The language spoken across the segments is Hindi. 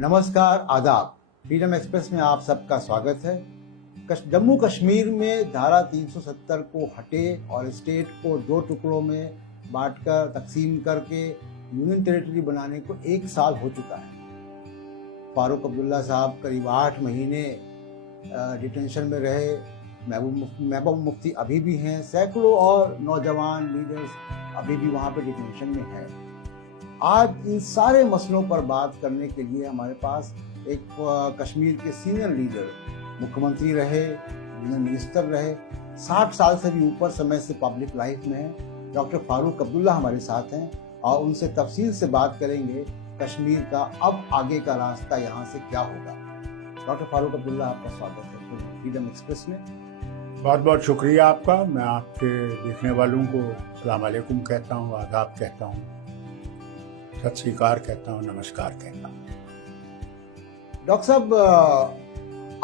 नमस्कार, आदाब। फ्रीडम एक्सप्रेस में आप सबका स्वागत है। जम्मू कश्मीर में धारा 370 को हटे और स्टेट को दो टुकड़ों में बांटकर तकसीम करके यूनियन टेरिटरी बनाने को 1 साल हो चुका है। फारूक अब्दुल्ला साहब करीब 8 महीने डिटेंशन में रहे। महबूब मुफ्ती अभी भी हैं। सैकड़ों और नौजवान लीडर्स अभी भी वहाँ पे डिटेंशन में हैं। आज इन सारे मसलों पर बात करने के लिए हमारे पास एक कश्मीर के सीनियर लीडर, मुख्यमंत्री रहे, यूनियन मिनिस्टर रहे, 60 साल से भी ऊपर समय से पब्लिक लाइफ में हैं, डॉक्टर फारूक अब्दुल्ला हमारे साथ हैं और उनसे तफसील से बात करेंगे कश्मीर का अब आगे का रास्ता यहाँ से क्या होगा। डॉक्टर फारूक अब्दुल्ला, आपका स्वागत है फ्रीडम एक्सप्रेस में। बहुत बहुत शुक्रिया आपका। मैं आपके देखने वालों को अस्सलाम वालेकुम कहता हूँ, आदाब कहता हूँ, सत श्री अकाल कहता हूँ, नमस्कार कहता हूँ। डॉक्टर साहब,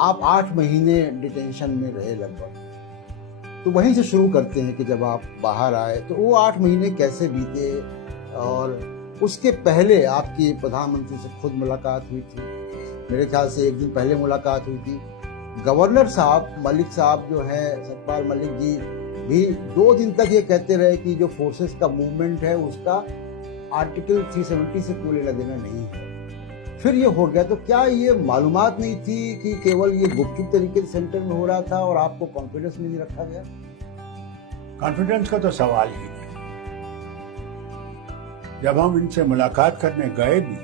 आप 8 महीने डिटेंशन में रहे लगभग, तो वहीं से शुरू करते हैं कि जब आप बाहर आए तो वो 8 महीने कैसे बीते और उसके पहले आपकी प्रधानमंत्री से खुद मुलाकात हुई थी। मेरे ख्याल से 1 दिन पहले मुलाकात हुई थी। गवर्नर साहब मलिक साहब जो है, सतपाल मलिक जी भी 2 दिन तक ये कहते रहे कि जो फोर्सेस का मूवमेंट है उसका आर्टिकल 370 से कोई लेना देना नहीं है। फिर ये हो गया, तो क्या ये मालूमात नहीं थी कि केवल ये गुपचुप तरीके से सेंटर में हो रहा था और आपको कॉन्फिडेंस में नहीं रखा गया? कॉन्फिडेंस का तो सवाल ही नहीं। जब हम इनसे मुलाकात करने गए भी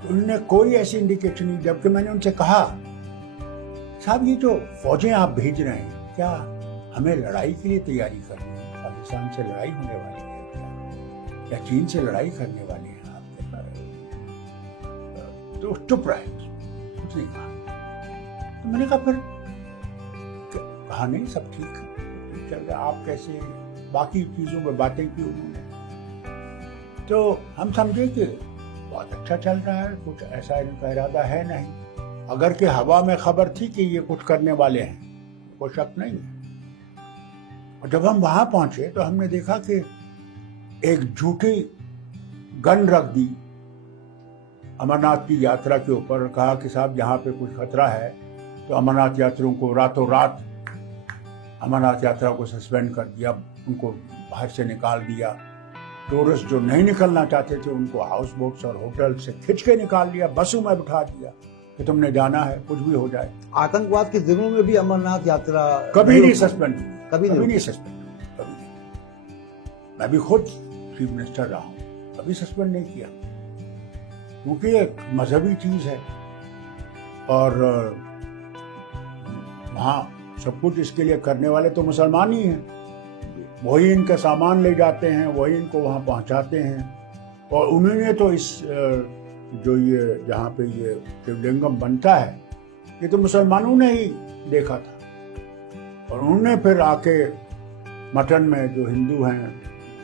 तो उन्होंने कोई ऐसी इंडिकेशन नहीं, जबकि मैंने उनसे कहा, साहब ये जो फौजें आप भेज रहे हैं, क्या हमें लड़ाई के लिए तैयारी करनी है? पाकिस्तान से लड़ाई होने वाली है या चीन से लड़ाई करने वाले हैं आपके पास? तो चुप रहे, कुछ नहीं कहा। तो मैंने कहा फिर कहा नहीं, सब ठीक चल रहा, आप कैसे बाकी चीजों में बातें की उन्होंने। तो हम समझे कि बहुत अच्छा चल रहा है, कुछ ऐसा इनका इरादा है नहीं। अगर कि हवा में खबर थी कि ये कुछ करने वाले हैं, कोई शक नहीं है। और जब हम वहां पहुंचे तो हमने देखा कि एक झूठी गन रख दी अमरनाथ की यात्रा के ऊपर। कहा कि साहब यहाँ पे कुछ खतरा है, तो अमरनाथ यात्रियों को रातों रात अमरनाथ यात्रा को सस्पेंड कर दिया, उनको बाहर से निकाल दिया। टूरिस्ट जो नहीं निकलना चाहते थे उनको हाउस बोट्स और होटल से खिंच के निकाल लिया, बसों में बिठा दिया कि तुमने जाना है, कुछ भी हो जाए। आतंकवाद के दिनों में भी अमरनाथ यात्रा कभी नहीं सस्पेंड, कभी नहीं सस्पेंड, कभी नहीं। मैं भी खुद चीफ मिनिस्टर रहा हूं, कभी सस्पेंड नहीं किया, क्योंकि एक मजहबी चीज है और वहां सब कुछ इसके लिए करने वाले तो मुसलमान ही हैं। वही इनका सामान ले जाते हैं, वही इनको वहां पहुंचाते हैं। और उन्होंने तो इस जो ये जहाँ पे ये शिवलिंगम बनता है, ये तो मुसलमानों ने ही देखा था। और उन्होंने फिर आके मटन में जो हिंदू हैं,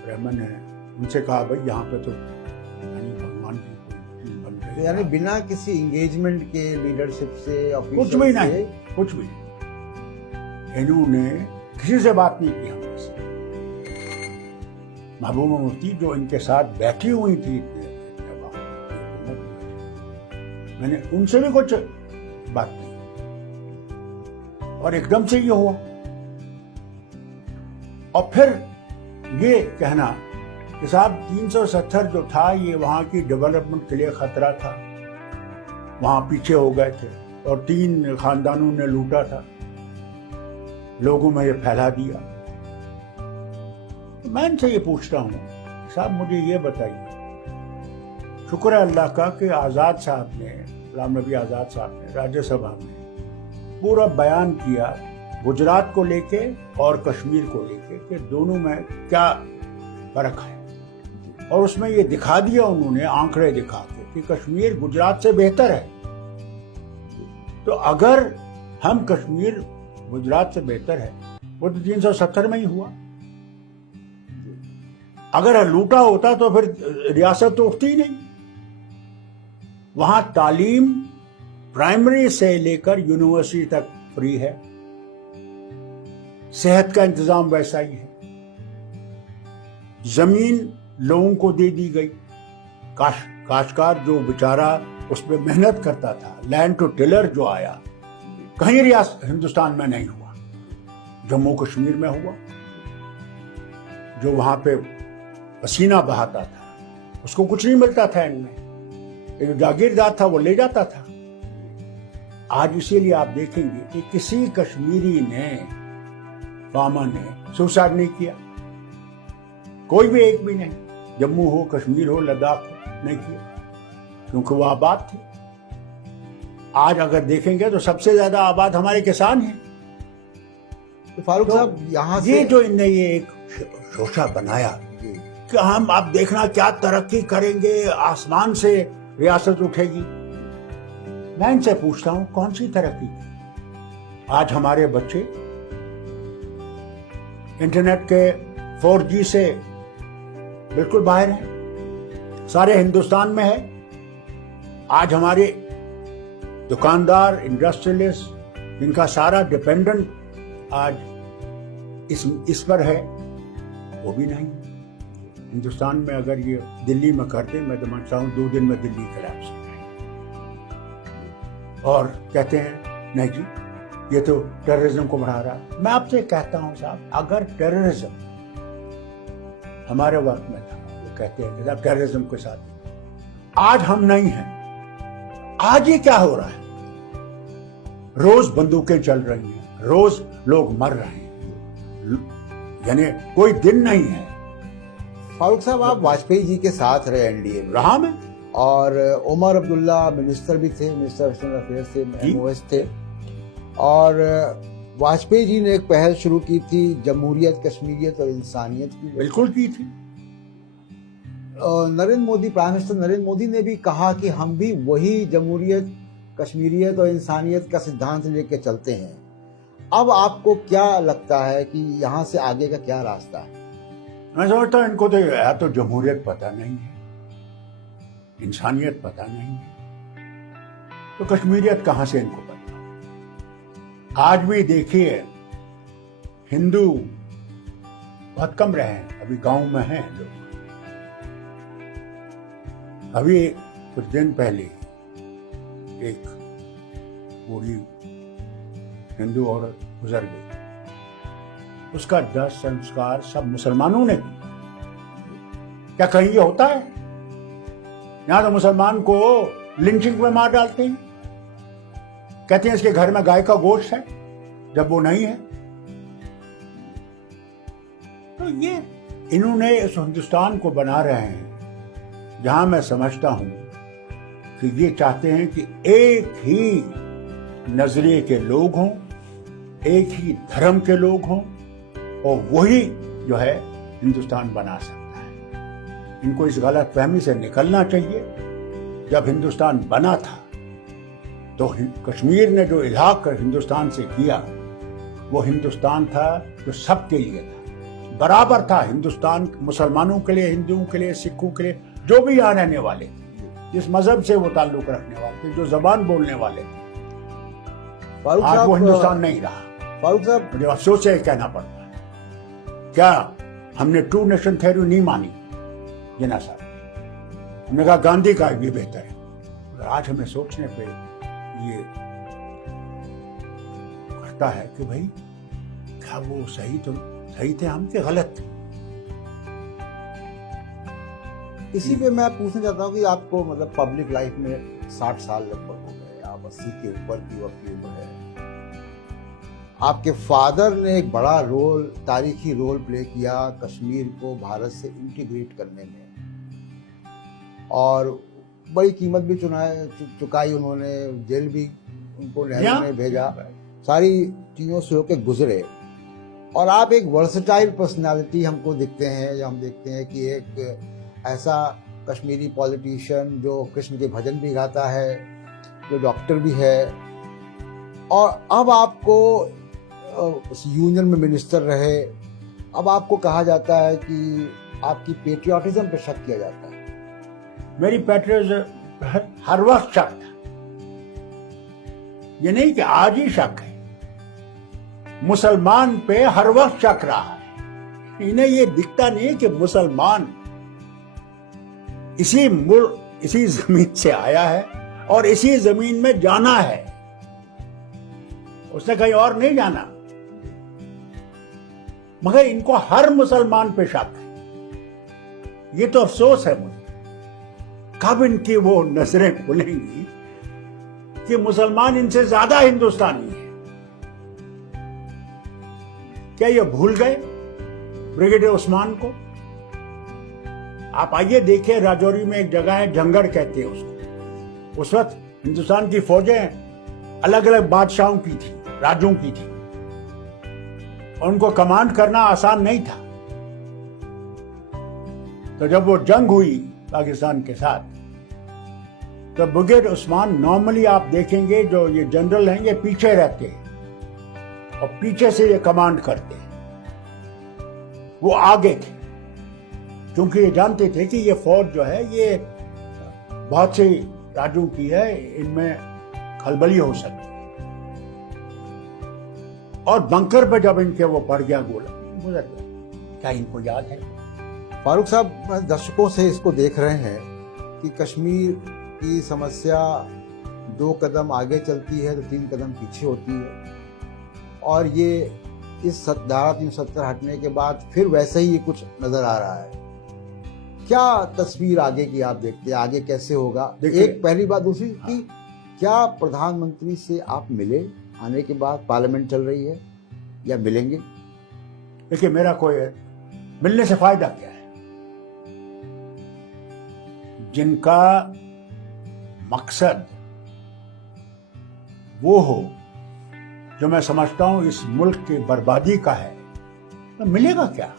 ब्राह्मण हैं, उनसे कहा भाई यहाँ पे तो भगवान की चीज बन रही है। यानी बिना किसी एंगेजमेंट के, लीडरशिप से, कुछ भी नहीं, कुछ भी नहीं। इन्होंने किसी से बात नहीं की हमसे। महबूबा मुफ्ती जो इनके साथ बैठी हुई थी, मैंने उनसे भी कुछ बात नहीं, और एकदम से ये हुआ। और फिर ये कहना कि साहब 370 जो था ये वहां की डेवलपमेंट के लिए खतरा था, वहां पीछे हो गए थे और 3 खानदानों ने लूटा था, लोगों में ये फैला दिया। तो मैं इनसे ये पूछता हूं, साहब मुझे ये बताइए, शुक्र है अल्लाह का कि आजाद साहब ने, गुलाम नबी आजाद साहब ने राज्यसभा में पूरा बयान किया गुजरात को लेके और कश्मीर को लेके कि दोनों में क्या फर्क है। और उसमें ये दिखा दिया उन्होंने, आंकड़े दिखा के, कि कश्मीर गुजरात से बेहतर है। तो अगर हम कश्मीर गुजरात से बेहतर है, वो तो 370 में ही हुआ। अगर लूटा होता तो फिर रियासत तो उठती ही नहीं। वहां तालीम प्राइमरी से लेकर यूनिवर्सिटी तक फ्री है, सेहत का इंतजाम वैसा ही है, जमीन लोगों को दे दी गई, काश्तकार जो बेचारा उस पर मेहनत करता था, लैंड टू टिलर जो आया, कहीं रियासत हिंदुस्तान में नहीं हुआ, जम्मू कश्मीर में हुआ। जो वहां पे पसीना बहाता था उसको कुछ नहीं मिलता था इनमें, एक जागीरदार था वो ले जाता था। आज इसीलिए आप देखेंगे कि किसी कश्मीरी ने, फार्मर ने सुसाइड नहीं किया, कोई भी एक भी नहीं, जम्मू हो, कश्मीर हो, लद्दाख हो, नहीं किया, क्योंकि वो आबाद थे। आज अगर देखेंगे तो सबसे ज्यादा आबाद हमारे किसान हैं। तो फारूक साहब यहाँ से ये जो इनने ये एक शोशा बनाया कि हम अब देखना क्या तरक्की करेंगे, आसमान से रियासत उठेगी। मैं इनसे पूछता हूं कौन सी तरक्की की? आज हमारे बच्चे इंटरनेट के 4G से बिल्कुल बाहर हैं, सारे हिंदुस्तान में है। आज हमारे दुकानदार, इंडस्ट्रियलिस्ट, जिनका सारा डिपेंडेंट आज इस पर है, वो भी नहीं। हिंदुस्तान में अगर ये दिल्ली में करते, मैं तो मानता हूं 2 दिन में दिल्ली कोलैप्स हो जाए। और कहते हैं नहीं जी ये तो टेररिज्म को बढ़ा रहा है। मैं आपसे कहता हूं साहब, अगर टेररिज्म हमारे वक्त में था, वो कहते हैं कि टेररिज्म के साथ आज हम नहीं हैं। आज ये क्या हो रहा है? रोज बंदूकें चल रही हैं, रोज लोग मर रहे हैं, यानी कोई दिन नहीं है। फारूक साहब आप वाजपेयी जी के साथ रहे एनडीए में, रहा मैं, और उमर अब्दुल्ला मिनिस्टर भी थे, मिनिस्टर एक्सटर्नल अफेयर्स थे, MOS थे, और वाजपेयी जी ने एक पहल शुरू की थी जमहूरियत, कश्मीरियत और इंसानियत की। बिल्कुल की थी। नरेंद्र मोदी, प्राइम मिनिस्टर नरेंद्र मोदी ने भी कहा कि हम भी वही जमहूरियत, कश्मीरियत और इंसानियत का सिद्धांत लेके चलते हैं। अब आपको क्या लगता है कि यहाँ से आगे का क्या रास्ता है? मैं समझता हूं इनको तो या तो जमहूरियत पता नहीं है, इंसानियत पता नहीं है, तो कश्मीरियत कहां से इनको पता? आज भी देखिए हिंदू बहुत कम रहे हैं, अभी गांव में हैं लोग। अभी कुछ दिन पहले एक बूढ़ी हिंदू औरत गुजर गई, उसका 10 संस्कार सब मुसलमानों ने किया। क्या कहीं ये होता है? यहां तो मुसलमान को लिंचिंग में मार डालते हैं, कहते हैं इसके घर में गाय का गोश्त है, जब वो नहीं है। तो ये इन्होंने इस हिंदुस्तान को बना रहे हैं जहां मैं समझता हूं कि ये चाहते हैं कि एक ही नजरिए के लोग हों, एक ही धर्म के लोग हों, और वही जो है हिंदुस्तान बना सकता है। इनको इस गलत फहमी से निकलना चाहिए। जब हिंदुस्तान बना था तो कश्मीर ने जो इलाक हिंदुस्तान से किया, वो हिंदुस्तान था जो सबके लिए था, बराबर था। हिंदुस्तान मुसलमानों के लिए, हिंदुओं के लिए, सिखों के लिए, जो भी यहाँ रहने वाले थे, जिस मजहब से वो ताल्लुक रखने वाले थे, जो जबान बोलने वाले थे। आज वो हिंदुस्तान नहीं रहा। फारूक साहब, मुझे अफसोस से कहना पड़ता है, क्या हमने 2 नेशन थ्योरी नहीं मानी जिन्ना साहब? हमने कहा गांधी का भी बेहतर है। और आज हमें सोचने पे ये करता है कि भाई क्या वो सही थे हम के गलत थे? इसी पे मैं पूछना चाहता हूँ कि आपको मतलब पब्लिक लाइफ में 60 साल लगभग हो गए, आप 80 के ऊपर की वक्त उम्र है। आपके फादर ने एक बड़ा रोल, तारीखी रोल प्ले किया कश्मीर को भारत से इंटीग्रेट करने में, और बड़ी कीमत भी चुकाई उन्होंने, जेल भी उनको नेहरू ने भेजा, सारी चीज़ों से होकर गुजरे। और आप एक वर्सटाइल पर्सनालिटी हमको दिखते हैं, या हम देखते हैं कि एक ऐसा कश्मीरी पॉलिटिशियन जो कृष्ण के भजन भी गाता है, जो डॉक्टर भी है, और अब आपको यूनियन में मिनिस्टर रहे। अब आपको कहा जाता है कि आपकी पेट्रियाटिज्म पे शक किया जाता है। मेरी पेट्रियाटिज्म हर वक्त शक था, ये नहीं कि आज ही शक है। मुसलमान पे हर वक्त शक रहा है। इन्हें ये दिखता नहीं कि मुसलमान इसी जमीन से आया है और इसी जमीन में जाना है, उसने कहीं और नहीं जाना। मगर इनको हर मुसलमान पे शक है। ये तो अफसोस है मुझे, कब इनकी वो नजरें खुलेंगी कि मुसलमान इनसे ज्यादा हिंदुस्तानी है। क्या ये भूल गए ब्रिगेडियर उस्मान को? आप आइए देखिए, राजौरी में एक जगह है, जंगड़ कहते हैं उसको। उस वक्त हिंदुस्तान की फौजें अलग अलग बादशाहों की थी, राजों की थी, और उनको कमांड करना आसान नहीं था। तो जब वो जंग हुई पाकिस्तान के साथ, तो ब्रिगेडियर उस्मान, नॉर्मली आप देखेंगे जो ये जनरल हैं, ये पीछे रहते हैं और पीछे से ये कमांड करते हैं। वो आगे थे, क्योंकि ये जानते थे कि ये फौज जो है ये बहुत से राजों की है, इनमें खलबली हो सकती है। और बंकर पे जब इनके वो पड़ गया गोला, गुजर गया। क्या इनको याद है? फारूक साहब, दर्शकों से इसको देख रहे हैं कि कश्मीर की समस्या 2 कदम आगे चलती है तो 3 कदम पीछे होती है, और ये इस धारा 370 हटने के बाद फिर वैसे ही कुछ नजर आ रहा है। क्या तस्वीर आगे की आप देखते हैं, आगे कैसे होगा? एक पहली बात। दूसरी कि क्या प्रधानमंत्री से आप मिले आने के बाद? पार्लियामेंट चल रही है, या मिलेंगे? देखिए, मेरा कोई मिलने से फायदा क्या है? जिनका मकसद वो हो जो मैं समझता हूं इस मुल्क की बर्बादी का है, तो मिलेगा क्या?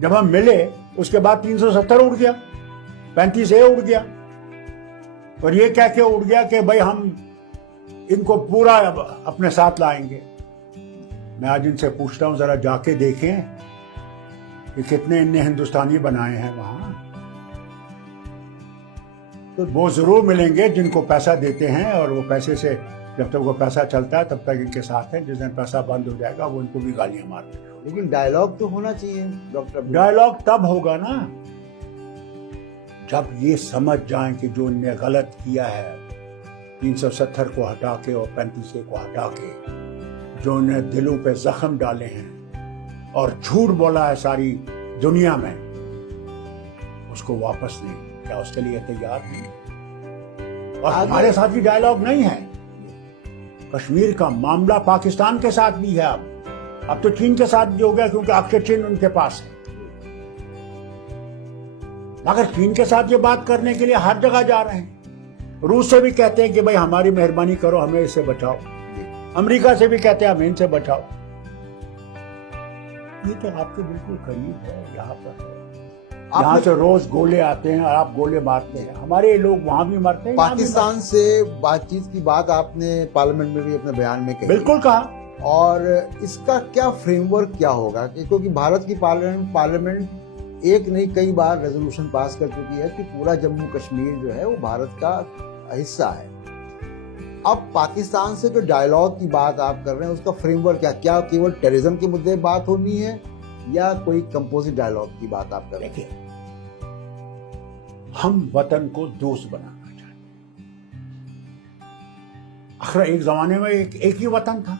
जब हम मिले उसके बाद 370 उड़ गया, 35A उड़ गया, और ये क्या क्या उड़ गया कि भाई हम इनको पूरा अपने साथ लाएंगे। मैं आज इनसे पूछता हूं, जरा जाके देखें कि कितने इनने हिंदुस्तानी बनाए हैं वहां। तो वो जरूर मिलेंगे जिनको पैसा देते हैं, और वो पैसे से जब तक वो पैसा चलता है तब तक इनके साथ है। जिस दिन पैसा बंद हो जाएगा वो इनको भी गालियां मारते हैं। लेकिन डायलॉग तो होना चाहिए डॉक्टर। डायलॉग तब होगा ना जब ये समझ जाएं कि जो इनने गलत किया है, 370 को हटा के और 35A को हटा के, जो इन्हें दिलों पे जख्म डाले हैं और झूठ बोला है सारी दुनिया में, उसको वापस लें। क्या उसके लिए तैयार नहीं? और हमारे साथ भी डायलॉग नहीं है। कश्मीर का मामला पाकिस्तान के साथ भी है। अब तो चीन के साथ भी हो गया, क्योंकि अक्षय चिन्ह उनके पास है। मगर चीन के साथ ये बात करने के लिए हर जगह जा रहे हैं। रूस से भी कहते हैं कि भाई हमारी मेहरबानी करो, हमें इससे बचाओ। अमेरिका से भी कहते हैं हमें इनसे बचाओ। ये तो आपके बिल्कुल करीब है, यहाँ पर यहाँ से रोज गोले आते हैं और आप गोले मारते हैं। हमारे लोग वहां भी मरते हैं। पाकिस्तान से बातचीत की बात आपने पार्लियामेंट में भी अपने बयान में कही। बिल्कुल कहा। और इसका क्या फ्रेमवर्क क्या होगा? क्योंकि भारत की पार्लियामेंट एक नहीं कई बार रेजोल्यूशन पास कर चुकी है कि पूरा जम्मू कश्मीर जो है वो भारत का हिस्सा है। अब पाकिस्तान से जो डायलॉग की बात आप कर रहे हैं, उसका फ्रेमवर्क क्या केवल टेररिज्म के मुद्दे बात होनी है, या कोई कंपोजिट डायलॉग की बात आप कर रहे हैं? हम वतन को दोस्त बनाना चाहते हैं। आखिर एक जमाने में एक ही वतन था।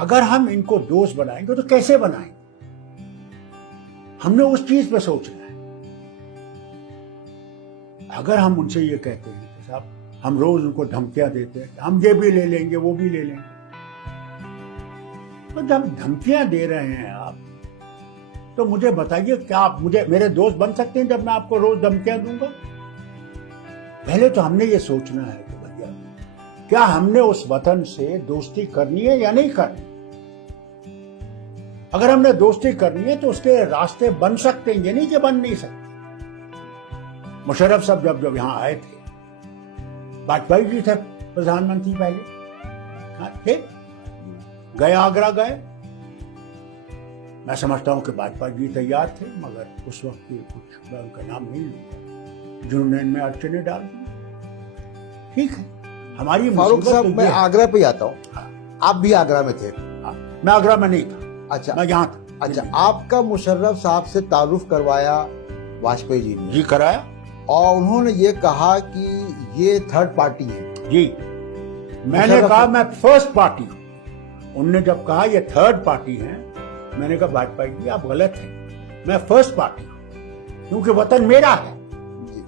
अगर हम इनको दोस्त बनाएंगे तो कैसे बनाएंगे? हमने उस चीज पे सोचना है। अगर हम उनसे ये कहते हैं कि साहब, हम रोज उनको धमकियां देते हैं, हम ये भी ले लेंगे, वो भी ले लेंगे, तो जब धमकियां दे रहे हैं आप, तो मुझे बताइए, क्या आप मेरे दोस्त बन सकते हैं जब मैं आपको रोज धमकियां दूंगा? पहले तो हमने ये सोचना है कि भैया, क्या हमने उस वतन से दोस्ती करनी है या नहीं करनी? अगर हमने दोस्ती करनी है तो उसके रास्ते बन सकते हैं, ये नहीं कि बन नहीं सकते। मुशर्रफ साहब जब यहां आए थे, वाजपेयी जी थे प्रधानमंत्री पहले, हाँ थे, गए, आगरा गए। मैं समझता हूं कि वाजपेयी जी तैयार थे, मगर उस वक्त कुछ, मैं उनका नाम नहीं लूंगा, जिन्होंने इनमें अड़चने डाल दी। ठीक है, हमारी फारूक साहब, मैं आगरा पे आता हूँ। हाँ। आप भी आगरा में थे? हाँ, मैं आगरा में नहीं था। अच्छा, मैं यहाँ था। अच्छा, आपका मुशर्रफ साहब से तारुफ करवाया वाजपेयी जी ने जी कराया और उन्होंने ये कहा कि ये थर्ड पार्टी है। जी। मैंने कहा मैं फर्स्ट पार्टी हूं। उनने जब कहा ये थर्ड पार्टी है, मैंने कहा वाजपेयी जी आप गलत हैं, मैं फर्स्ट पार्टी हूं, क्योंकि वतन मेरा है जी।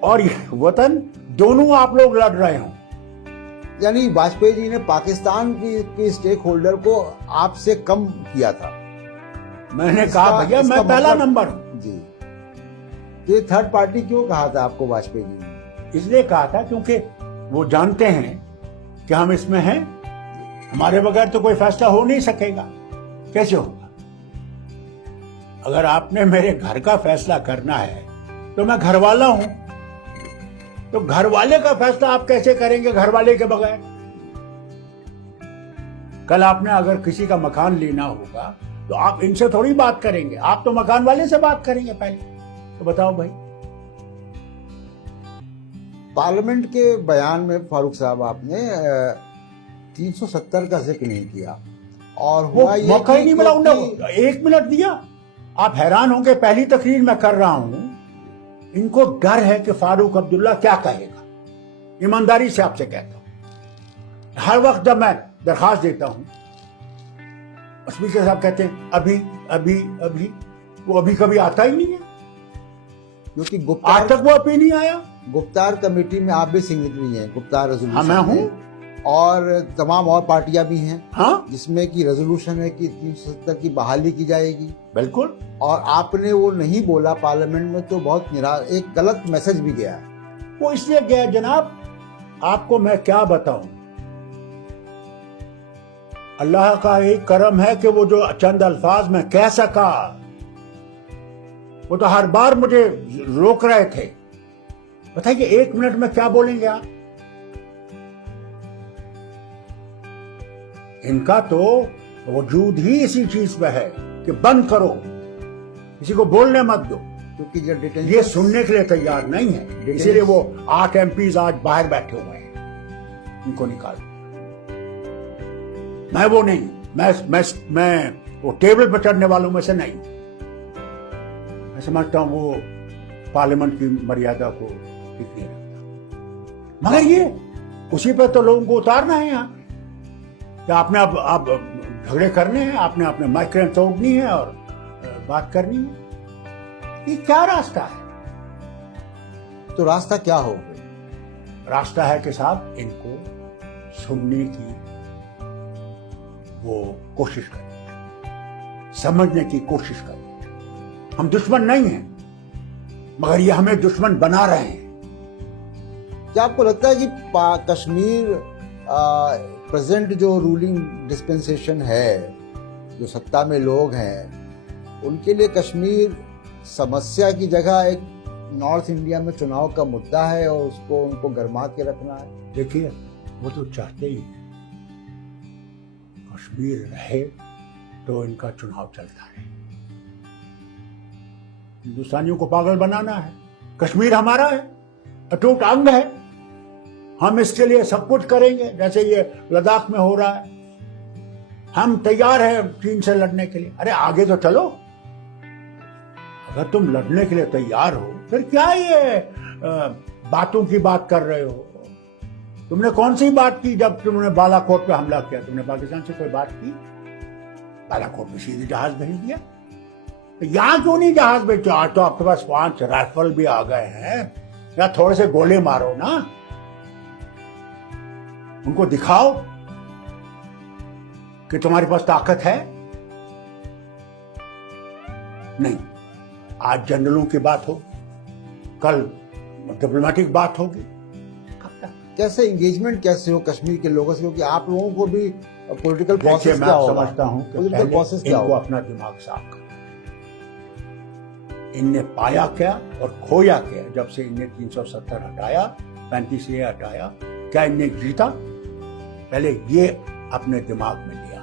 और ये वतन दोनों आप लोग लड़ रहे हो। यानी वाजपेयी जी ने पाकिस्तान की स्टेक होल्डर को आपसे कम किया था। मैंने कहा भैया मैं पहला नंबर हूं। जी। तो ये थर्ड पार्टी क्यों कहा था आपको वाजपेयी जी ने? इसलिए कहा था क्योंकि वो जानते हैं कि हम इसमें हैं, हमारे बगैर तो कोई फैसला हो नहीं सकेगा। कैसे होगा? अगर आपने मेरे घर का फैसला करना है तो मैं घर वाला हूं, तो घर वाले का फैसला आप कैसे करेंगे घर वाले के बगैर? कल आपने अगर किसी का मकान लेना होगा तो आप इनसे थोड़ी बात करेंगे, आप तो मकान वाले से बात करेंगे पहले। तो बताओ भाई। पार्लियामेंट के बयान में फारूक साहब आपने 370 का जिक्र नहीं किया और वो हुआ ये मौका ही नहीं मिला क्योंकि- उन्हें, 1 मिनट दिया। आप हैरान होंगे, पहली तकरीर मैं कर रहा हूं, इनको डर है कि फारूक अब्दुल्ला क्या कहेगा। ईमानदारी से आपसे कहता हूं, हर वक्त जब मैं दरखास्त देता हूं, स्पीकर साहब कहते हैं अभी अभी अभी, वो अभी कभी आता ही नहीं है। क्योंकि आज गुप्तार तक वो अभी नहीं आया। गुप्तार कमेटी में आप भी सिग्नेटरी हैं, गुप्तार रेजोल्यूशन हाँ, मैं हूं। में, और तमाम और पार्टियां भी हैं हाँ जिसमें की रेजोल्यूशन है कि 370 की बहाली की जाएगी, बिल्कुल। और आपने वो नहीं बोला पार्लियामेंट में, तो बहुत एक गलत मैसेज भी गया है। वो इसलिए गया जनाब, आपको मैं क्या बताऊं, अल्लाह का एक करम है कि वो जो चंद अल्फाज में कह सका, वो तो हर बार मुझे रोक रहे थे। बताइए 1 मिनट में क्या बोलेंगे आप? इनका तो वजूद ही इसी चीज में है कि बंद करो, किसी को बोलने मत दो। क्योंकि जो डिटेंशन ये सुनने के लिए तैयार नहीं है, इसीलिए वो 8 MPs आज बाहर बैठे हुए हैं, इनको निकाल। मैं वो नहीं, मैं वो टेबल पर चढ़ने वालों में से नहीं। मैं समझता हूं वो पार्लियामेंट की मर्यादा को ठीक नहीं रखता। मगर ये उसी पर तो लोगों को उतारना है यहाँ, कि आपने अब झगड़े करने हैं, आपने अपने माइक्रेन तोड़नी है और बात करनी है। ये क्या रास्ता है? तो रास्ता क्या हो? रास्ता है कि साहब इनको सुनने की वो कोशिश करें, समझने की कोशिश करें। हम दुश्मन नहीं हैं, मगर ये हमें दुश्मन बना रहे हैं। क्या आपको लगता है कि कश्मीर प्रेजेंट जो रूलिंग डिस्पेंसेशन है, जो सत्ता में लोग हैं, उनके लिए कश्मीर समस्या की जगह एक नॉर्थ इंडिया में चुनाव का मुद्दा है और उसको उनको गरमा के रखना है? देखिए वो तो चाहते ही हैं कश्मीर रहे तो इनका चुनाव चलता रहे। हिंदुस्तानियों को पागल बनाना है। कश्मीर हमारा है, अटूट अंग है, हम इसके लिए सब कुछ करेंगे। जैसे ये लद्दाख में हो रहा है, हम तैयार हैं चीन से लड़ने के लिए। अरे आगे तो चलो, अगर तुम लड़ने के लिए तैयार हो फिर क्या ये बातों की बात कर रहे हो? तुमने कौन सी बात की जब तुमने बालाकोट पे हमला किया? तुमने पाकिस्तान से कोई बात की? बालाकोट में सीधे जहाज भेज दिया। तो यहां क्यों नहीं जहाज भेजो? आज तो आपके पास 5 राइफल भी आ गए हैं, या थोड़े से गोले मारो ना, उनको दिखाओ कि तुम्हारे पास ताकत है। नहीं, आज जनरलों की बात हो, कल डिप्लोमेटिक बात होगी। कैसे एंगेजमेंट कैसे हो कश्मीर के लोगों से? क्योंकि आप लोगों को भी पॉलिटिकल देखिए प्रोसेस मैं क्या होगा? समझता हूं कि पॉलिटिकल पहले प्रोसेस क्या इनको होगा? अपना दिमाग साफ करना। इनने पाया क्या और खोया क्या जब से इनने 370 हटाया, 35 ये हटाया? क्या इनने जीता? पहले ये अपने दिमाग में लिया।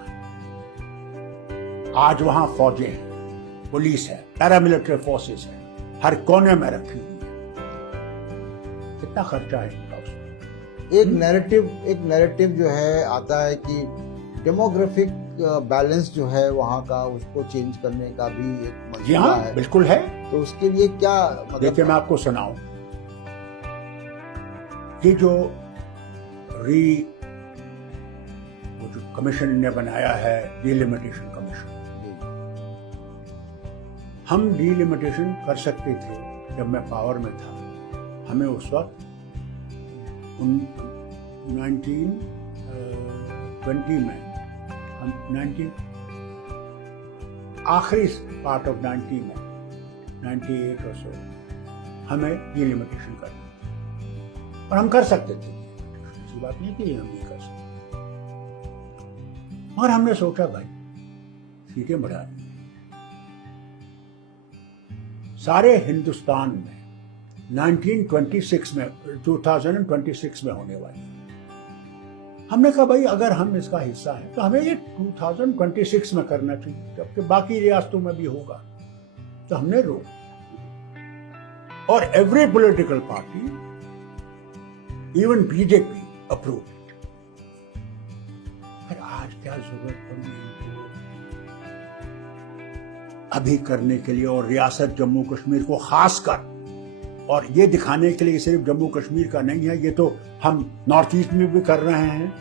आज वहां फौजें हैं, पुलिस है, पैरामिलिट्री फोर्सेस है, हर कोने में रखी हुई है। कितना खर्चा है इनका उसमें? एक नैरेटिव जो है आता है कि डेमोग्राफिक बैलेंस जो है वहाँ का उसको चेंज करने का भी एक जी मंसूबा हाँ, है, बिल्कुल है। तो उसके लिए क्या देखिए, मैं आपको सुनाऊं, ये जो वो जो कमीशन ने बनाया है, डिलिमिटेशन कमीशन, हम डिलिमिटेशन कर सकते थे जब मैं पावर में था। हमें उस वक्त 1920 में हम आखिरी पार्ट ऑफ 90 में 98 और सो हमें डिलिमिटेशन करनी थी और हम कर सकते थे, ऐसी बात नहीं कि हम नहीं कर सकते। और हमने सोचा भाई सीटें बढ़ानी है। सारे हिंदुस्तान में 2026 में होने वाली है। हमने कहा भाई अगर हम इसका हिस्सा हैं तो हमें ये 2026 में करना चाहिए, जबकि बाकी रियासतों में भी होगा। तो हमने रोक दिया और every political party, even BJP approve it. फिर आज क्या जरूरत पड़ी अभी करने के लिए, और रियासत जम्मू कश्मीर को खासकर, और ये दिखाने के लिए सिर्फ जम्मू कश्मीर का नहीं है, ये तो हम नॉर्थ ईस्ट में भी कर रहे हैं।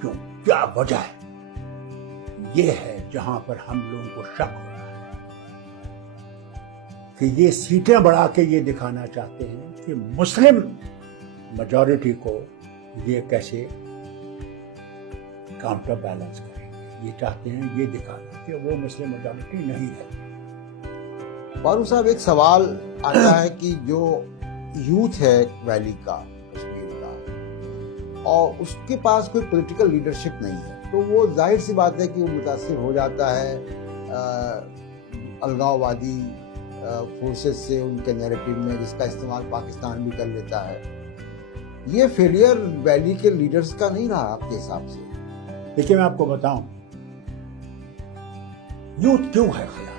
क्यों? क्या वजह है? ये है जहां पर हम लोगों को शक हो रहा है कि ये सीटें बढ़ा के ये दिखाना चाहते हैं कि मुस्लिम मेजॉरिटी को ये कैसे काउंटर बैलेंस करेंगे। ये चाहते हैं ये दिखाना कि वो मुस्लिम मेजॉरिटी नहीं है। फारूक साहब, एक सवाल आता है कि जो यूथ है वैली का, कश्मीर का, और उसके पास कोई पॉलिटिकल लीडरशिप नहीं है, तो वो जाहिर सी बात है कि वो मुतासिर हो जाता है अलगाववादी फोर्सेस से, उनके नैरेटिव में, जिसका इस्तेमाल पाकिस्तान भी कर लेता है। ये फेलियर वैली के लीडर्स का नहीं रहा आपके हिसाब से? देखिए, मैं आपको बताऊं, यूथ क्यों है खिलाफ?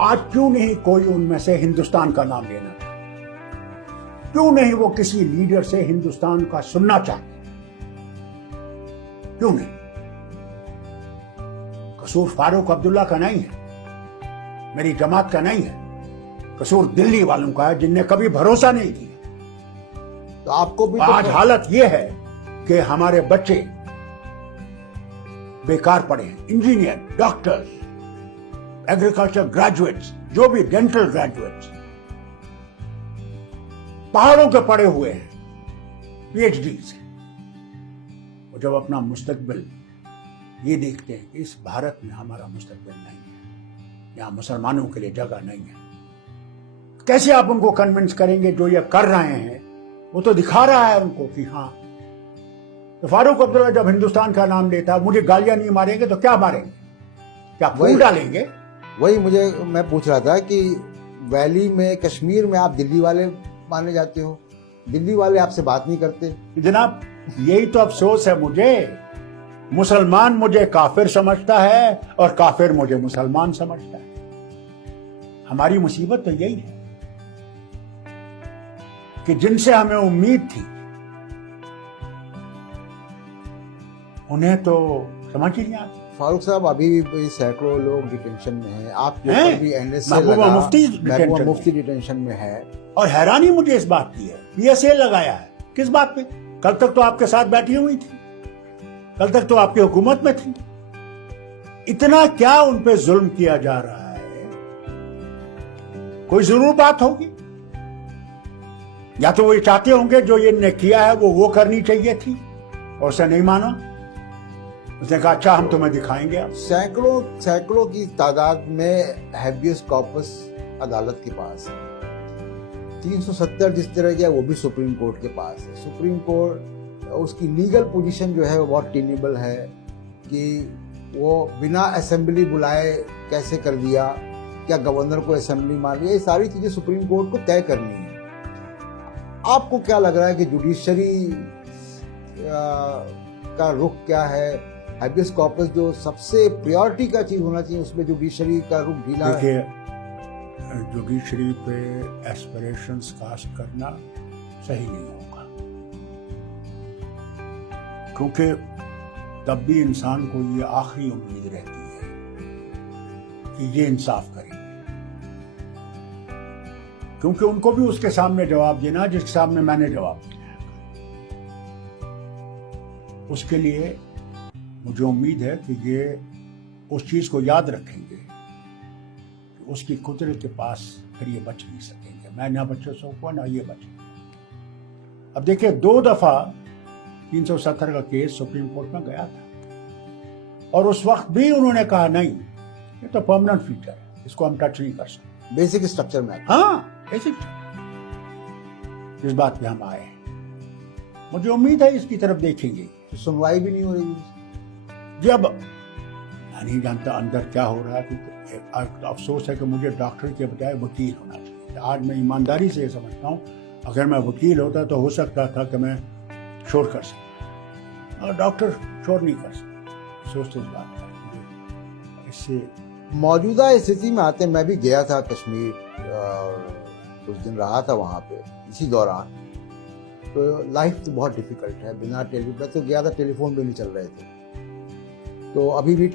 आज क्यों नहीं कोई उनमें से हिंदुस्तान का नाम लेना चाहता? क्यों नहीं वो किसी लीडर से हिंदुस्तान का सुनना चाहते? क्यों नहीं? कसूर फारूक अब्दुल्ला का नहीं है, मेरी जमात का नहीं है, कसूर दिल्ली वालों का है जिनने कभी भरोसा नहीं किया। तो आपको भी आज हालत यह है कि हमारे बच्चे बेकार पड़े हैं, इंजीनियर, डॉक्टर्स, एग्रीकल्चर ग्रेजुएट्स, जो भी डेंटल ग्रेजुएट्स पहाड़ों के पड़े हुए हैं, पीएचडी से। और जब अपना मुस्तकबिल ये देखते हैं कि इस भारत में हमारा मुस्तकबिल नहीं है, यहां मुसलमानों के लिए जगह नहीं है, कैसे आप उनको कन्विंस करेंगे? जो ये कर रहे हैं वो तो दिखा रहा है उनको कि हाँ। तो फारूक अब्दुल्ला जब हिंदुस्तान का नाम लेता, मुझे गालियां नहीं मारेंगे तो क्या मारेंगे? क्या फूल डालेंगे? वही मैं पूछ रहा था कि वैली में, कश्मीर में आप दिल्ली वाले माने जाते हो, दिल्ली वाले आपसे बात नहीं करते। जनाब, यही तो अफसोस है मुझे। मुसलमान मुझे काफिर समझता है और काफिर मुझे मुसलमान समझता है। हमारी मुसीबत तो यही है कि जिनसे हमें उम्मीद थी उन्हें तो समझ ही नहीं आता। फारूक साहब, अभी भी सैकड़ों लोग डिटेंशन में हैं, आपके ऊपर भी एनएसए लगा, महबूबा मुफ्ती डिटेंशन में है। और हैरानी मुझे इस बात की है, पीएसए लगाया है किस बात पे? कल तक तो आपके साथ बैठी हुई थी, कल तक तो आपकी हुकूमत में थी। इतना क्या उन पे जुल्म किया जा रहा है? कोई जरूर बात होगी, या तो वो ये चाहते होंगे जो ये ने किया है वो करनी चाहिए थी, और उसे नहीं माना। उसने कहा अच्छा हम तुम्हें दिखाएंगे। आप सैकड़ों की तादाद में हैबियस कॉर्पस अदालत के पास है, 370 जिस तरह का वो भी सुप्रीम कोर्ट के पास है। सुप्रीम कोर्ट, उसकी लीगल पोजीशन जो है वो बहुत टेनेबल है कि वो बिना असेंबली बुलाए कैसे कर दिया, क्या गवर्नर को असेंबली मान लिया, ये सारी चीजें सुप्रीम कोर्ट को तय करनी है। आपको क्या लग रहा है कि जुडिशरी का रुख क्या है? हैबियस कॉर्पस जो सबसे प्रायोरिटी का चीज होना चाहिए, उसमें जुडिशरी का रुख ढीला है। देखिए, जुडिशरी पे एस्पिरेशंस कास्ट करना सही नहीं होगा। क्योंकि तब भी इंसान को ये आखिरी उम्मीद रहती है कि ये इंसाफ करेंगे, क्योंकि उनको भी उसके सामने जवाब देना जिसके सामने मैंने जवाब दिया। उसके लिए मुझे उम्मीद है कि ये उस चीज को याद रखेंगे कि उसकी कुदरत के पास फिर ये बच नहीं सकेंगे। मैं ना बच सकूँ ना ये बचे। अब देखिए 2 दफा 370 का केस सुप्रीम कोर्ट में गया था और उस वक्त भी उन्होंने कहा नहीं, ये तो परमानेंट फीचर है, इसको हम टच नहीं कर सकते। बेसिक स्ट्रक्चर में। हाँ, बेसिक। इस बात पे हम आए हैं। मुझे उम्मीद है इसकी तरफ देखेंगे। तो सुनवाई भी नहीं हो रही जी। अब मैं नहीं जानता अंदर क्या हो रहा है, क्योंकि अफसोस है कि मुझे डॉक्टर के बजाय वकील होना चाहिए। आज मैं ईमानदारी से ये समझता हूँ, अगर मैं वकील होता तो हो सकता था कि मैं शोर कर सकता, और डॉक्टर शोर नहीं कर सकता। सोचते इस बात का इससे मौजूदा स्थिति में आते। मैं भी गया था कश्मीर, कुछ दिन रहा था वहाँ पे इसी दौरान। तो लाइफ तो बहुत डिफिकल्ट है। बिना मैं तो गया था, टेलीफोन भी नहीं चल रहे थे। तो अभी भी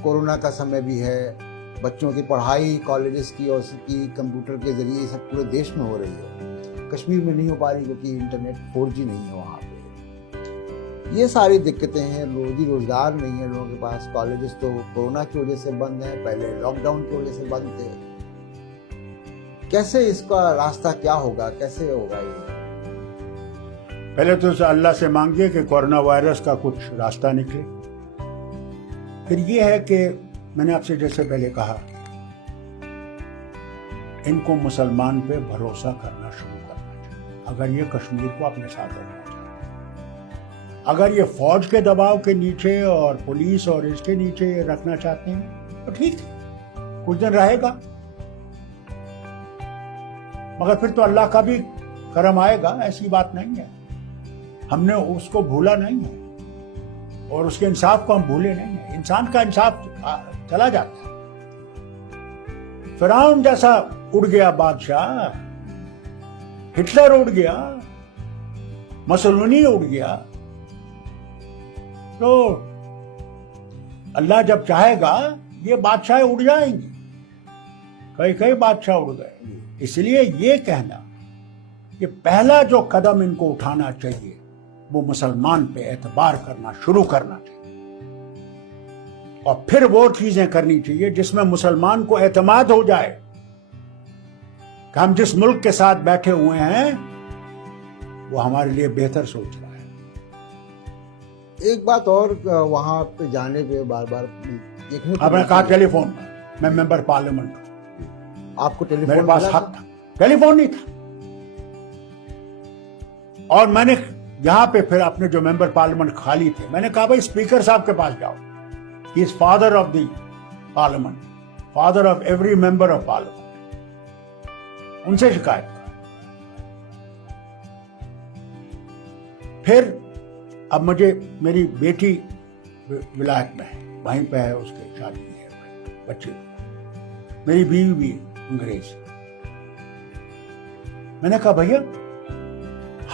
कोरोना का समय भी है, बच्चों की पढ़ाई कॉलेजेस की और उसकी कंप्यूटर के जरिए सब पूरे देश में हो रही है। कश्मीर में नहीं हो पा रही क्योंकि इंटरनेट 4G नहीं है वहाँ पे। ये सारी दिक्कतें हैं। रोजी रोजगार नहीं है लोगों के पास। कॉलेजेस तो कोरोना की वजह से बंद हैं, पहले लॉकडाउन की वजह से बंद थे। कैसे इसका रास्ता क्या होगा, कैसे होगा ये? पहले तो अल्लाह से मांगिए कि कोरोना वायरस का कुछ रास्ता निकले। फिर ये है कि मैंने आपसे जैसे पहले कहा, इनको मुसलमान पे भरोसा करना शुरू करना चाहिए। अगर ये कश्मीर को अपने साथ रखना चाहते, अगर ये फौज के दबाव के नीचे और पुलिस और इसके नीचे रखना चाहते हैं तो ठीक है, कुछ दिन रहेगा, मगर फिर तो अल्लाह का भी करम आएगा। ऐसी बात नहीं है। हमने उसको भूला नहीं है और उसके इंसाफ को हम भूले नहीं है। इंसान का इंसाफ चला जाता है। फिरौन जैसा उड़ गया बादशाह, हिटलर उड़ गया, मसलूनी उड़ गया, तो अल्लाह जब चाहेगा ये बादशाह उड़ जाएंगे। कई कई बादशाह उड़ गए। इसलिए ये कहना कि पहला जो कदम इनको उठाना चाहिए वो मुसलमान पे एतबार करना शुरू करना चाहिए, और फिर वो चीजें करनी चाहिए जिसमें मुसलमान को एतमाद हो जाए कि हम जिस मुल्क के साथ बैठे हुए हैं वो हमारे लिए बेहतर सोच रहा है। एक बात और, वहां पे जाने पे बार बार देखने को आपने कहा टेलीफोन, मैं मेंबर पार्लियामेंट हूं, आपको टेलीफोन मेरे पास हक था, टेलीफोन नहीं था। और मैंने यहां पे फिर अपने जो मेंबर पार्लियामेंट खाली थे, मैंने कहा भाई स्पीकर साहब के पास जाओ, he is father of the parliament, father of every member of parliament, उनसे शिकायत कर। फिर अब मुझे, मेरी बेटी विलायत में है, वहीं पे है, उसके शादी है, बच्चे, मेरी बीवी भी अंग्रेज। मैंने कहा भैया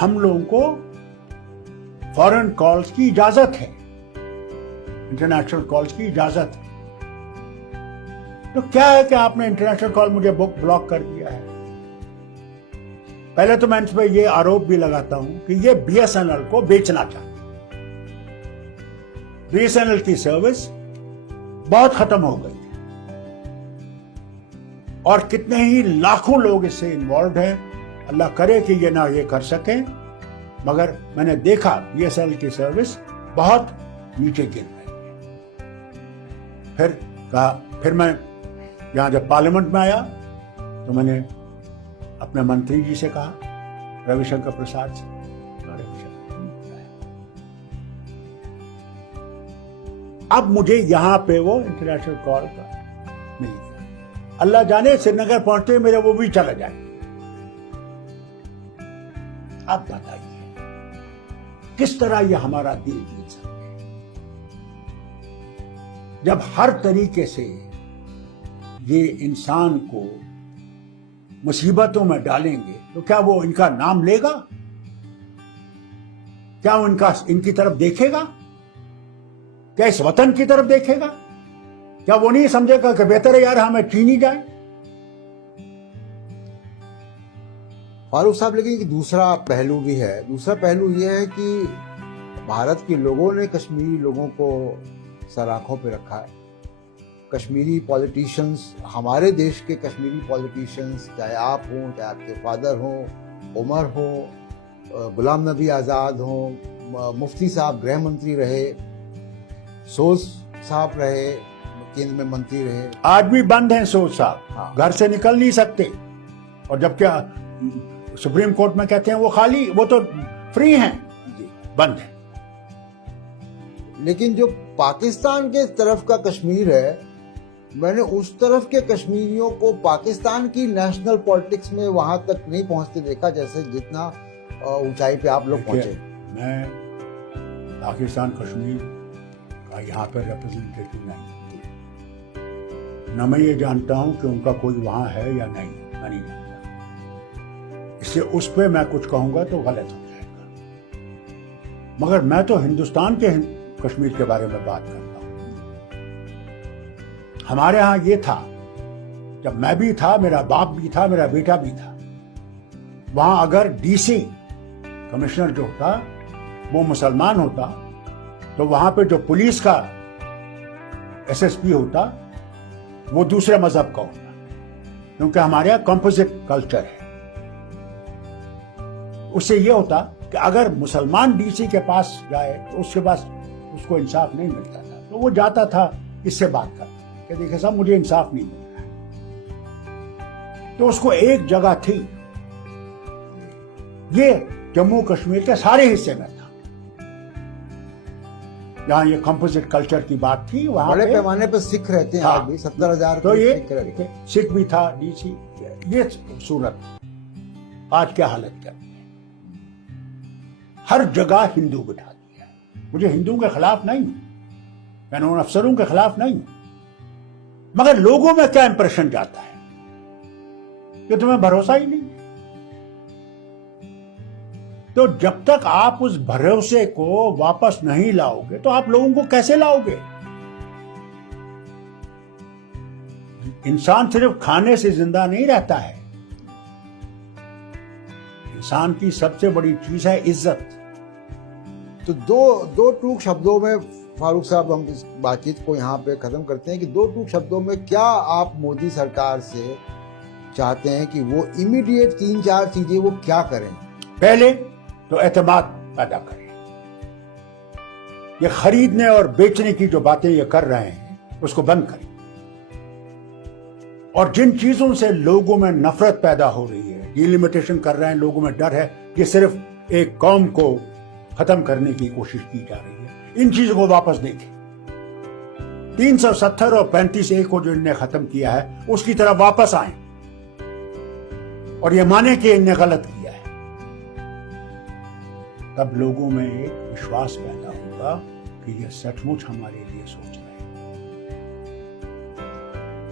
हम लोगों को फॉरेन कॉल्स की इजाजत है, इंटरनेशनल कॉल्स की इजाजत है, तो क्या है कि आपने इंटरनेशनल कॉल मुझे ब्लॉक कर दिया है। पहले तो मैं इस पर यह आरोप भी लगाता हूं कि ये BSNL को बेचना चाहते। BSNL की सर्विस बहुत खत्म हो गई थी और कितने ही लाखों लोग इससे इन्वॉल्व हैं। अल्लाह करे कि ये ना ये कर सके, मगर मैंने देखा BSNL की सर्विस बहुत नीचे गिर रही है। फिर मैं यहां जब पार्लियामेंट में आया तो मैंने अपने मंत्री जी से कहा, रविशंकर प्रसाद से, अब मुझे यहां पे वो इंटरनेशनल कॉल का मिल गया। अल्लाह जाने श्रीनगर पहुंचते मेरे वो भी चला जाए। अब बताइए किस तरह ये हमारा दिल जीत सकते जब हर तरीके से ये इंसान को मुसीबतों में डालेंगे। तो क्या वो इनका नाम लेगा? क्या वो इनकी तरफ देखेगा? क्या इस वतन की तरफ देखेगा? क्या वो नहीं समझेगा कि बेहतर है यार हमें चीन ही जाए? फारूक साहब, लेकिन एक दूसरा पहलू भी है। दूसरा पहलू यह है कि भारत के लोगों ने कश्मीरी लोगों को सर आंखों पे रखा है। कश्मीरी पॉलिटिशियंस, हमारे देश के कश्मीरी पॉलिटिशियंस, चाहे आप हों, चाहे आपके फादर हों, उमर हो, गुलाम नबी आज़ाद हों, मुफ्ती साहब गृह मंत्री रहे, सोज साहब रहे, केंद्र में मंत्री रहे, आज भी बंद हैं सोज साहब। हाँ। घर से निकल नहीं सकते। और जब क्या सुप्रीम कोर्ट में कहते हैं वो खाली, वो तो फ्री हैं, बंद है। लेकिन जो पाकिस्तान के तरफ का कश्मीर है, मैंने उस तरफ के कश्मीरियों को पाकिस्तान की नेशनल पॉलिटिक्स में वहां तक नहीं पहुंचते देखा जैसे जितना ऊंचाई पे आप लोग पहुंचे। मैं पाकिस्तान कश्मीर का यहाँ पर रिप्रेजेंटेटिव नहीं, न मैं ये जानता हूं कि उनका कोई वहां है या नहीं, मैं नहीं जानता। इसलिए उस पर मैं कुछ कहूंगा तो गलत हो जाएगा। मगर मैं तो हिंदुस्तान के कश्मीर के बारे में बात करता हूं। हमारे यहां ये था, जब मैं भी था, मेरा बाप भी था, मेरा बेटा भी था, वहां अगर डीसी कमिश्नर जो होता वो मुसलमान होता तो वहां पे जो पुलिस का एसएसपी होता वो दूसरे मजहब का होता, क्योंकि हमारे यहाँ कंपोजिट कल्चर है। उससे ये होता कि अगर मुसलमान डीसी के पास जाए तो उसके पास उसको इंसाफ नहीं मिलता था, तो वो जाता था इससे बात करता कि देखिए साहब मुझे इंसाफ नहीं मिल रहा है। तो उसको एक जगह थी, ये जम्मू कश्मीर के सारे हिस्से में था, जहां ये कंपोजिट कल्चर की बात थी, वहां बड़े पैमाने पर सिख रहते हैं। हाँ। आज भी 70,000 तो ये सिख रहते हैं। सिख भी था, डीसी, ये सूरत। आज क्या हालत कर दी है? हर जगह हिंदू बिठा दिया। मुझे हिंदुओं के खिलाफ नहीं, मैंने उन अफसरों के खिलाफ नहीं, मगर लोगों में क्या इंप्रेशन जाता है कि तुम्हें भरोसा ही नहीं। तो जब तक आप उस भरोसे को वापस नहीं लाओगे तो आप लोगों को कैसे लाओगे? इंसान सिर्फ खाने से जिंदा नहीं रहता है। इंसान की सबसे बड़ी चीज है इज्जत। तो दो टूक शब्दों में फारूक साहब, हम इस बातचीत को यहाँ पे खत्म करते हैं कि दो टूक शब्दों में क्या आप मोदी सरकार से चाहते हैं कि वो इमीडिएट 3-4 चीजें वो क्या करें? पहले तो एतमाद पैदा करें। ये खरीदने और बेचने की जो बातें ये कर रहे हैं उसको बंद करें। और जिन चीजों से लोगों में नफरत पैदा हो रही है, डिलिमिटेशन कर रहे हैं, लोगों में डर है, ये सिर्फ एक कौम को खत्म करने की कोशिश की जा रही है। इन चीजों को वापस देखें। 370 और 35A को जो इनने खत्म किया है उसकी तरफ वापस आए और ये माने कि इनने गलत किया है। तब लोगों में एक विश्वास पैदा होगा कि ये सचमुच हमारे लिए सोच रहे हैं।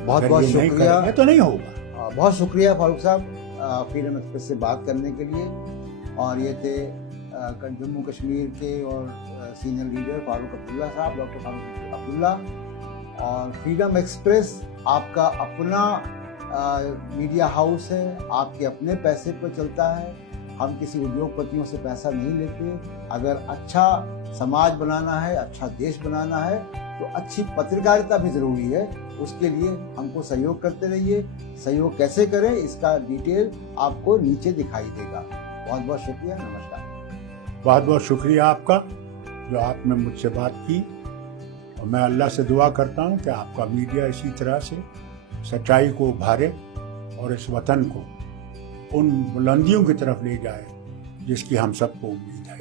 बहुत बहुत शुक्रिया। तो नहीं होगा। बहुत शुक्रिया फारूक साहब फ्रीडम एक्सप्रेस से बात करने के लिए। और ये थे जम्मू कश्मीर के और सीनियर लीडर फारूक अब्दुल्ला साहब, डॉक्टर फारूक अब्दुल्ला। और फ्रीडम एक्सप्रेस आपका अपना मीडिया हाउस है, आपके अपने पैसे पर चलता है। हम किसी उद्योगपतियों से पैसा नहीं लेते। अगर अच्छा समाज बनाना है, अच्छा देश बनाना है तो अच्छी पत्रकारिता भी जरूरी है। उसके लिए हमको सहयोग करते रहिए। सहयोग कैसे करें इसका डिटेल आपको नीचे दिखाई देगा। बहुत बहुत शुक्रिया। नमस्कार। बहुत बहुत शुक्रिया आपका जो आपने मुझसे बात की। और मैं अल्लाह से दुआ करता हूँ कि आपका मीडिया इसी तरह से सच्चाई को उभारे और इस वतन को उन बुलंदियों की तरफ ले जाए जिसकी हम सबको उम्मीद है।